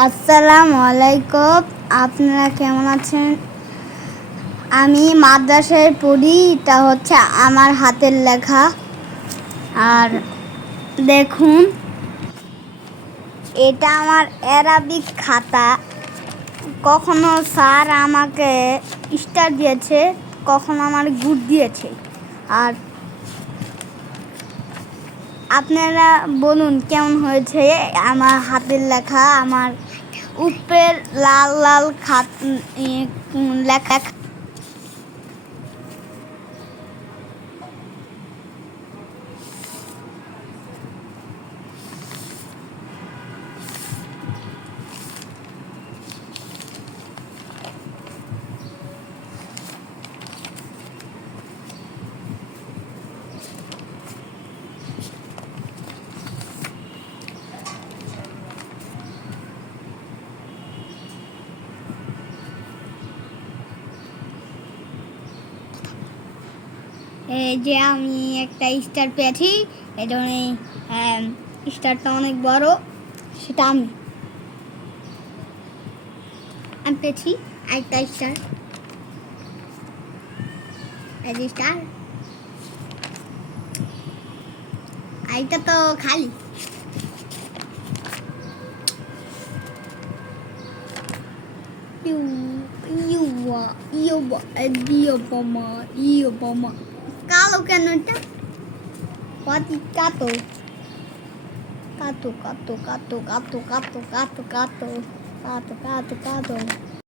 আসসালামু আলাইকুম। আপনারা কেমন আছেন? আমি মাদ্রাসায় পড়ি, এটা হচ্ছে আমার হাতের লেখা। আর দেখুন, এটা আমার অ্যারাবিক খাতা। কখনো স্যার আমাকে স্টার দিয়েছে, কখনো আমার গুড দিয়েছে। আর আপনারা বলুন কেমন হয়েছে আমার হাতের লেখা আমার উপরের লাল লাল খাত লেখা যে আমি একটা স্টার পেয়েছি এই জন্য স্টারটা অনেক বড় সেটা আমি আমি পেয়েছি একটা স্টার স্টার এইটা তো খালি ইউ ইউয়া ইউবা ইউ বামা ইউ বামা કાલો કે નોટા પાતી કાતો કાતો કાતો કાતો કાતો કાતો કાતો કાતો કાતો કાતો કાતો